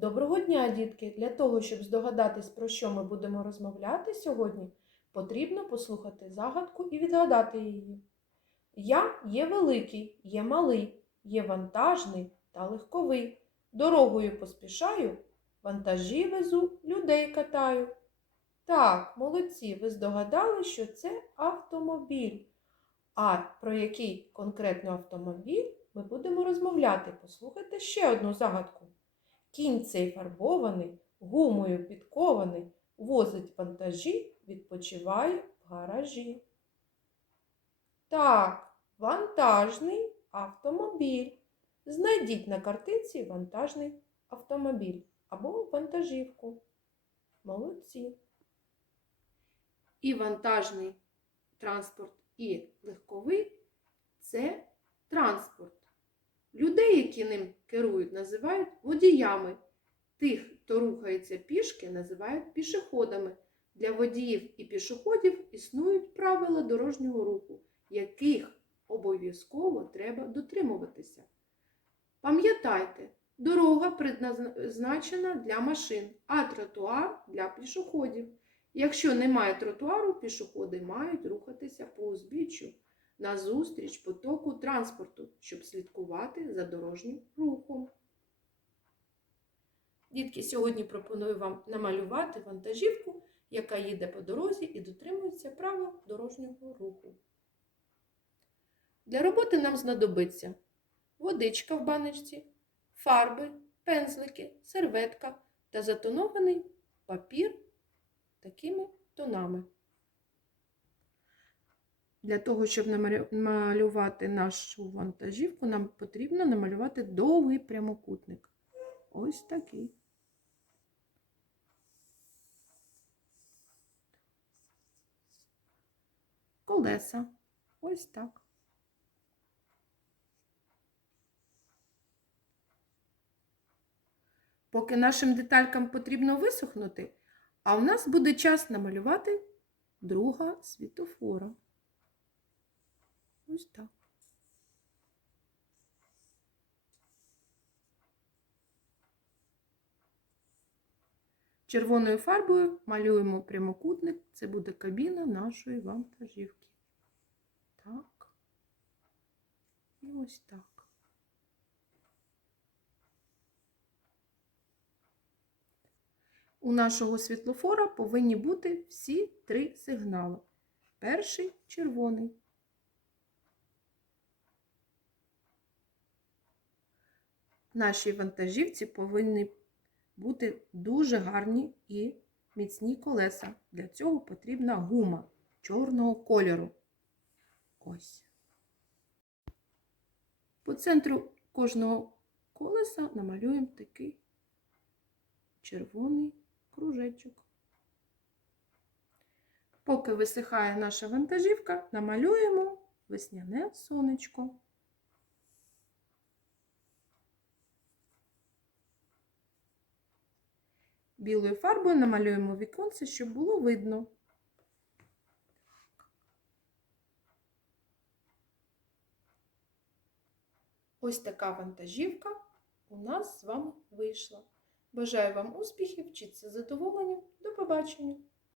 Доброго дня, дітки! Для того, щоб здогадатись, про що ми будемо розмовляти сьогодні, потрібно послухати загадку і відгадати її. Я є великий, є малий, є вантажний та легковий. Дорогою поспішаю, вантажі везу, людей катаю. Так, молодці, ви здогадали, що це автомобіль. А про який конкретно автомобіль ми будемо розмовляти? Послухайте ще одну загадку. Кінь цей фарбований, гумою підкований, возить вантажі, відпочиває в гаражі. Так, вантажний автомобіль. Знайдіть на картинці вантажний автомобіль або вантажівку. Молодці. І вантажний транспорт, і легковий це транспорт. Людей, які ним керують, називають водіями. Тих, хто рухається пішки, називають пішоходами. Для водіїв і пішоходів існують правила дорожнього руху, яких обов'язково треба дотримуватися. Пам'ятайте, дорога предназначена для машин, а тротуар для пішоходів. Якщо немає тротуару, пішоходи мають рухатися по узбіччю назустріч потоку транспорту, щоб слідкувати за дорожнім рухом. Дітки, сьогодні пропоную вам намалювати вантажівку, яка їде по дорозі і дотримується правил дорожнього руху. Для роботи нам знадобиться водичка в баночці, фарби, пензлики, серветка та затонований папір такими тонами. Для того, щоб намалювати нашу вантажівку, нам потрібно намалювати довгий прямокутник. Ось такий. Колеса. Ось так. Поки нашим деталькам потрібно висохнути, а в нас буде час намалювати друга світофора. Ось так. Червоною фарбою малюємо прямокутник. Це буде кабіна нашої вантажівки. Так. І ось так. У нашого світлофора повинні бути всі три сигнали. Перший червоний. Нашій вантажівці повинні бути дуже гарні і міцні колеса. Для цього потрібна гума чорного кольору. Ось. По центру кожного колеса намалюємо такий червоний кружечок. Поки висихає наша вантажівка, намалюємо весняне сонечко. Білою фарбою намалюємо віконце, щоб було видно. Ось така вантажівка у нас з вами вийшла. Бажаю вам успіхів, вчіться задоволенням. До побачення!